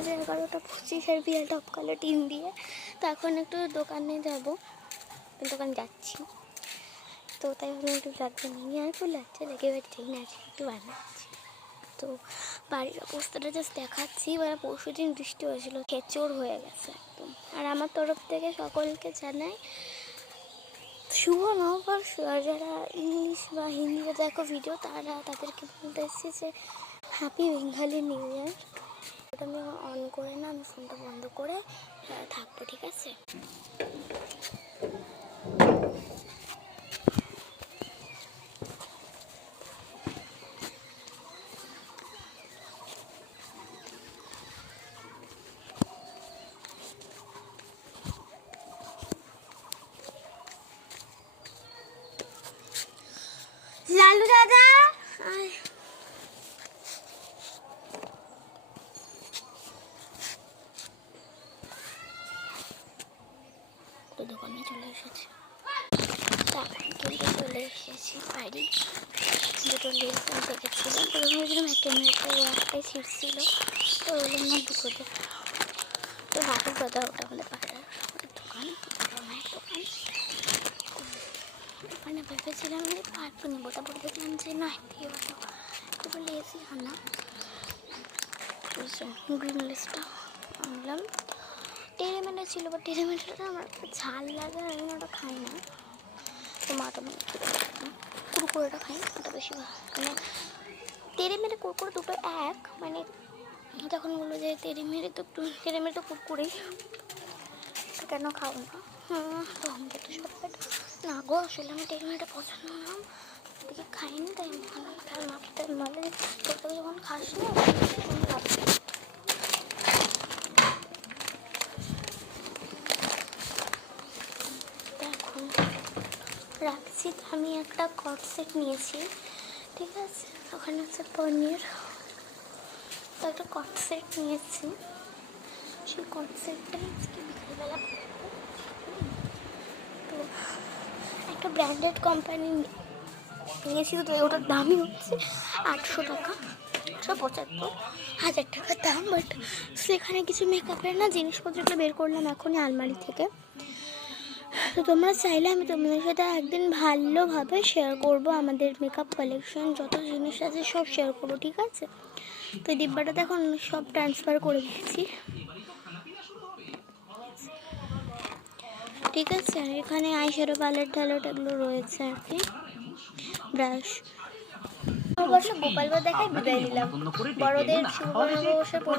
বাজে 11:25 আর বিয়াল টপ কালো টিন দিয়ে। তো এখন একটু দোকানে যাব, দোকানে যাচ্ছি। তো তাই ভাবলাম একটু লাগবে নিয়ে আর খুব লাগছে লেগে বেড়েছেই না, একটু বানাচ্ছি। তো বাড়ির অবস্থাটা জাস্ট দেখাচ্ছি। মানে পরশু দিন বৃষ্টি হয়েছিল, কেচড় হয়ে গেছে একদম। আর আমার তরফ থেকে সকলকে জানাই শুভ নববর্ষ। আর যারা ইংলিশ বা হিন্দিতে দেখো ভিডিও, তাদেরকে বলতে এসেছি যে হ্যাপি বেঙ্গলি নিউ ইয়ার। ওটা আমি অন করে না, আমি ফোনটা বন্ধ করে থাকবো, ঠিক আছে? লালু দাদা তো দোকানে চলে এসেছি। তারপরে কিন্তু চলে এসেছি বাড়ি। দুটো লেস দেখেছিলাম, প্রথমে ভেবেছিলাম একটাই সিট ছিল, তো বললাম না দুটো দেখ। তো রাহুল দাদা ওটা হলে পাড়ার দোকান, মায়ের দোকান। ওখানে ভেবেছিলাম পারবো নেবো, তারপরে দেখলাম যে না দিয়ে হতো, তো বলে এসি আনা গ্রিন লেসটা আনলাম। টেরেমেন্টে ছিল, বা টেরেমেন্টটা আমার ঝাল লাগে আর আমি ওটা খাই না। তো মাটা মনে কুরকুরেটা খাই, ওটা বেশি ভালো। মানে টেরেমেন্টে কুরকুরে দুটো এক, মানে তখন বললো যে টেরেমেন্টে তো কুরকুরেই, কেন খাবো না? তো আমাকে তো সব না গো, আসলে আমি টেরেমেন্টে পছন্দ না, দেখে খাইনি, তাই মাকে মালে তোকে যখন খাস না তখন লাগবে। দেখুন রাখছি, আমি একটা কট সেট নিয়েছি, ঠিক আছে? ওখানে হচ্ছে পনির, তো একটা কট সেট নিয়েছি। সেই কট সেটটা আজকে বিকেলবেলা তো একটা ব্র্যান্ডেড কোম্পানি নিয়েছি। তো ওটার দামই হচ্ছে 800 টাকা, 875,000 টাকার দাম। বাট সেখানে কিছু মেকআপের না জিনিসপত্রগুলো বের করলাম এখনই আলমারি থেকে। তো তোমরা চাইলে আমি তোমাদের সাথে একদিন ভালোভাবে শেয়ার করব আমাদের মেকআপ কালেকশন, যত জিনিস আছে সব শেয়ার করবো, ঠিক আছে? তো এই ডিব্বাটাতে এখন সব ট্রান্সফার করে দিচ্ছি, ঠিক আছে? আর এখানে আইশ্যাডো প্যালেট এগুলো রয়েছে আর কি, ব্রাশ। অবশ্য গোপাল দেখায় বিদায় নিলাম, বড়দের শুভ নববর্ষের